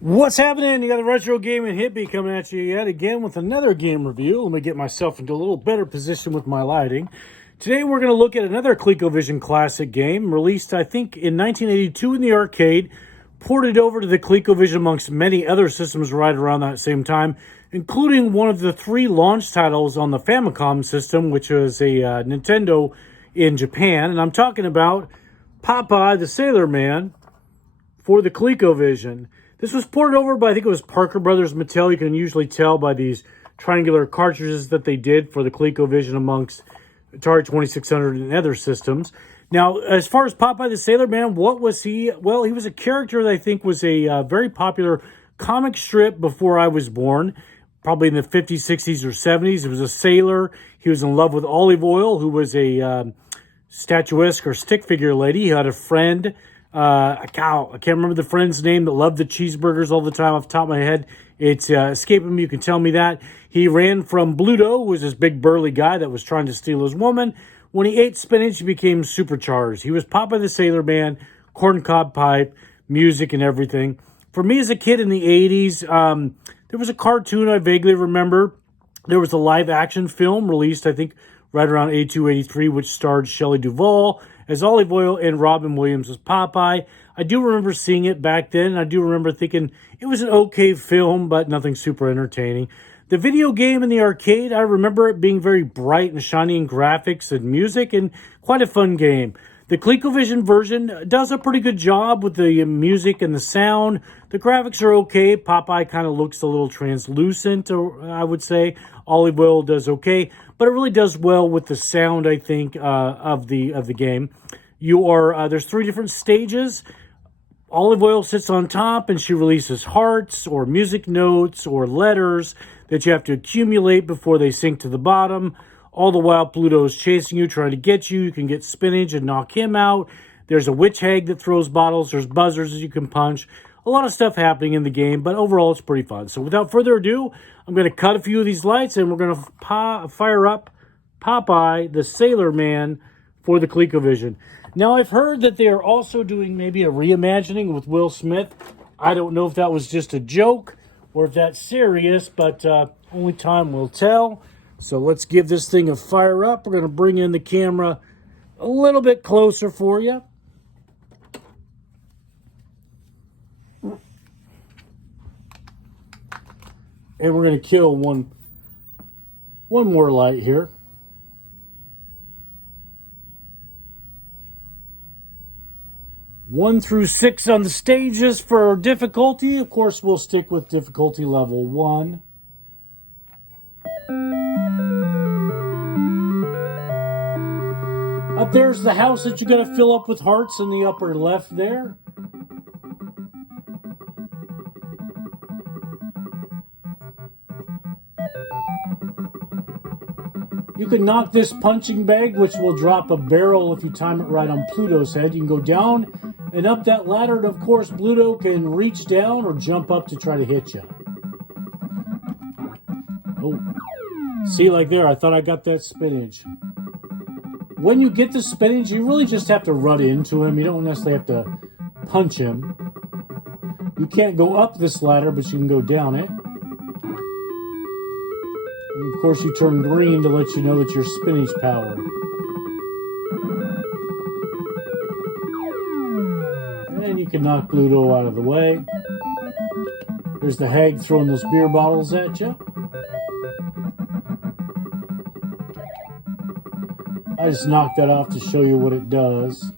What's happening? You got the Retro Gaming Hippie coming at you yet again with another game review. Let me get myself into a little better position with my lighting. Today we're going to look at another ColecoVision classic game released, I think, in 1982 in the arcade, ported over to the ColecoVision amongst many other systems right around that same time, including one of the three launch titles on the Famicom system, which was a Nintendo in Japan. And I'm talking about Popeye the Sailor Man for the ColecoVision. This was ported over by, I think it was Parker Brothers Mattel. You can usually tell by these triangular cartridges that they did for the ColecoVision amongst Atari 2600 and other systems. Now, as far as Popeye the Sailor Man, what was he? Well, he was a character that I think was a very popular comic strip before I was born, probably in the 50s, 60s, or 70s. He was a sailor. He was in love with Olive Oil, who was a statuesque or stick figure lady. He had a friend, I can't remember the friend's name, that loved the cheeseburgers all the time off the top of my head. It's escaping me. You can tell me that. He ran from Bluto, who was this big burly guy that was trying to steal his woman. When he ate spinach, he became supercharged. He was Popeye the Sailor Man, corncob pipe, music, and everything. For me as a kid in the 80s, there was a cartoon I vaguely remember. There was a live action film released, I think, right around 82, 83, which starred Shelley Duvall as Olive Oil and Robin Williams as Popeye. I do remember seeing it back then, and I do remember thinking it was an okay film, but nothing super entertaining. The video game in the arcade, I remember it being very bright and shiny in graphics and music, and quite a fun game. The ColecoVision version does a pretty good job with the music and the sound. The graphics are okay. Popeye kind of looks a little translucent, I would say. Olive Oil does okay, but it really does well with the sound, I think, of the game. There's three different stages. Olive Oil sits on top, and she releases hearts or music notes or letters that you have to accumulate before they sink to the bottom. All the while, Pluto's chasing you, trying to get you. You can get spinach and knock him out. There's a witch hag that throws bottles. There's buzzers that you can punch. A lot of stuff happening in the game, but overall, it's pretty fun. So without further ado, I'm going to cut a few of these lights, and we're going to fire up Popeye, the Sailor Man, for the ColecoVision. Now, I've heard that they are also doing maybe a reimagining with Will Smith. I don't know if that was just a joke or if that's serious, but only time will tell. So let's give this thing a fire up. We're going to bring in the camera a little bit closer for you. And we're going to kill one more light here. 1 through 6 on the stages for difficulty. Of course, we'll stick with difficulty level 1. Up there's the house that you got to fill up with hearts in the upper left there. You can knock this punching bag, which will drop a barrel if you time it right on Pluto's head. You can go down and up that ladder, and of course, Pluto can reach down or jump up to try to hit you. Oh, see, like there, I thought I got that spinach. When you get the spinach, you really just have to run into him. You don't necessarily have to punch him. You can't go up this ladder, but you can go down it. And of course, you turn green to let you know that you're spinach powered. And you can knock Pluto out of the way. There's the hag throwing those beer bottles at you. I just knocked that off to show you what it does.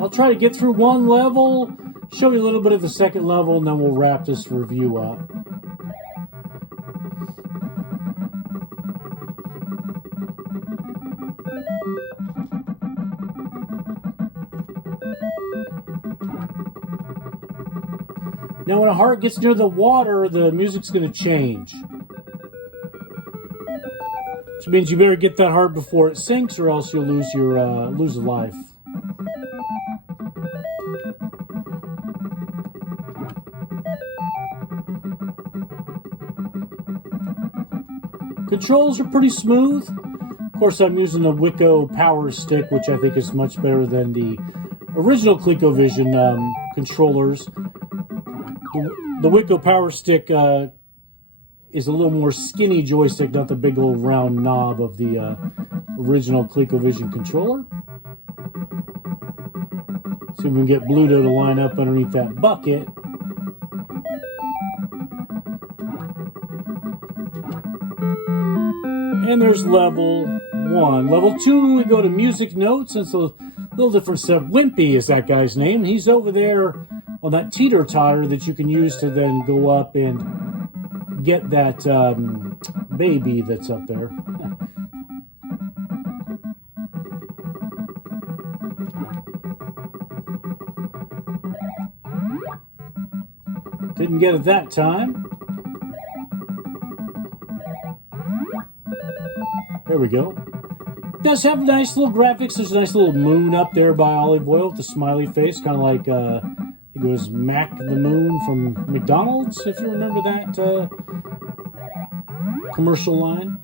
I'll try to get through one level, show you a little bit of the second level, and then we'll wrap this review up. Now, when a heart gets near the water, the music's going to change. Which means you better get that heart before it sinks, or else you'll lose a life. Controls are pretty smooth. Of course, I'm using the Wiko Power Stick, which I think is much better than the original ColecoVision controllers. The Wiko Power Stick is a little more skinny joystick, not the big old round knob of the original ColecoVision controller. See if we can get Bluto to line up underneath that bucket. And there's level 1. Level 2, we go to music notes. It's a little different stuff. Wimpy is that guy's name. He's over there on that teeter-totter that you can use to then go up and get that baby that's up there. Didn't get it that time. There we go. It does have nice little graphics. There's a nice little moon up there by Olive Oil with the smiley face, kind of like I think it was Mac the Moon from McDonald's, if you remember that commercial line.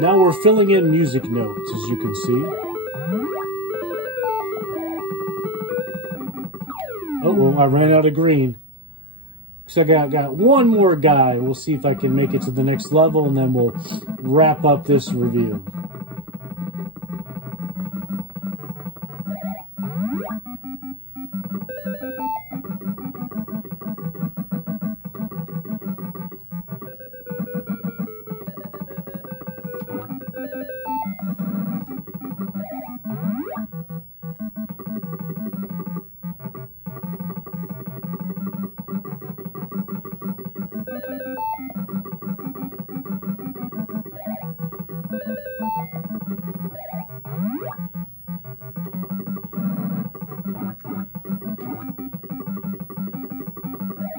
Now we're filling in music notes, as you can see. Oh, well, I ran out of green. So I got one more guy. We'll see if I can make it to the next level, and then we'll wrap up this review.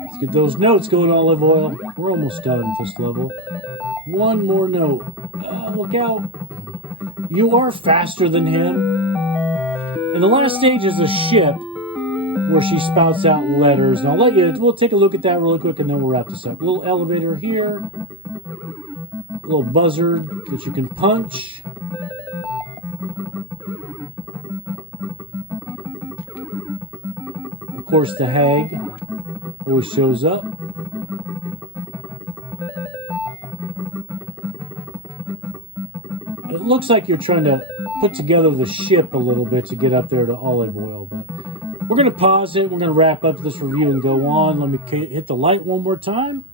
Let's get those notes going, Olive Oil. We're almost done with this level. One more note. Look out. You are faster than him. And the last stage is a ship where she spouts out letters. And we'll take a look at that really quick and then we'll wrap this up. A little elevator here. A little buzzard that you can punch. Of course, the hag always shows up. It looks like you're trying to put together the ship a little bit to get up there to Olive Oil, but we're going to pause it. We're going to wrap up this review and go on. Let me hit the light one more time.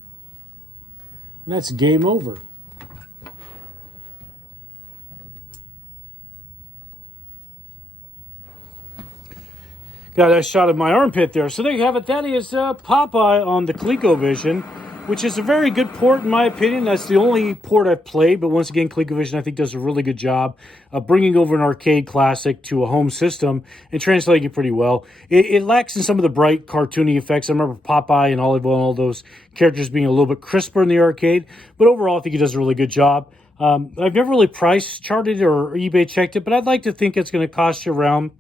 And that's game over. Got a shot of my armpit there. So there you have it. That is Popeye on the ColecoVision, which is a very good port in my opinion. That's the only port I've played. But once again, ColecoVision, I think, does a really good job of bringing over an arcade classic to a home system and translating it pretty well. It lacks in some of the bright cartoony effects. I remember Popeye and Olive Oil and all those characters being a little bit crisper in the arcade. But overall, I think it does a really good job. I've never really price charted or eBay checked it, but I'd like to think it's going to cost you around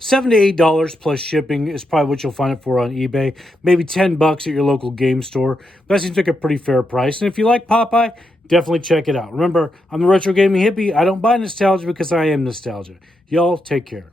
$7 to $8 plus shipping is probably what you'll find it for on eBay. Maybe $10 at your local game store. That seems like a pretty fair price. And if you like Popeye, definitely check it out. Remember, I'm the Retro Gaming Hippie. I don't buy nostalgia because I am nostalgia. Y'all take care.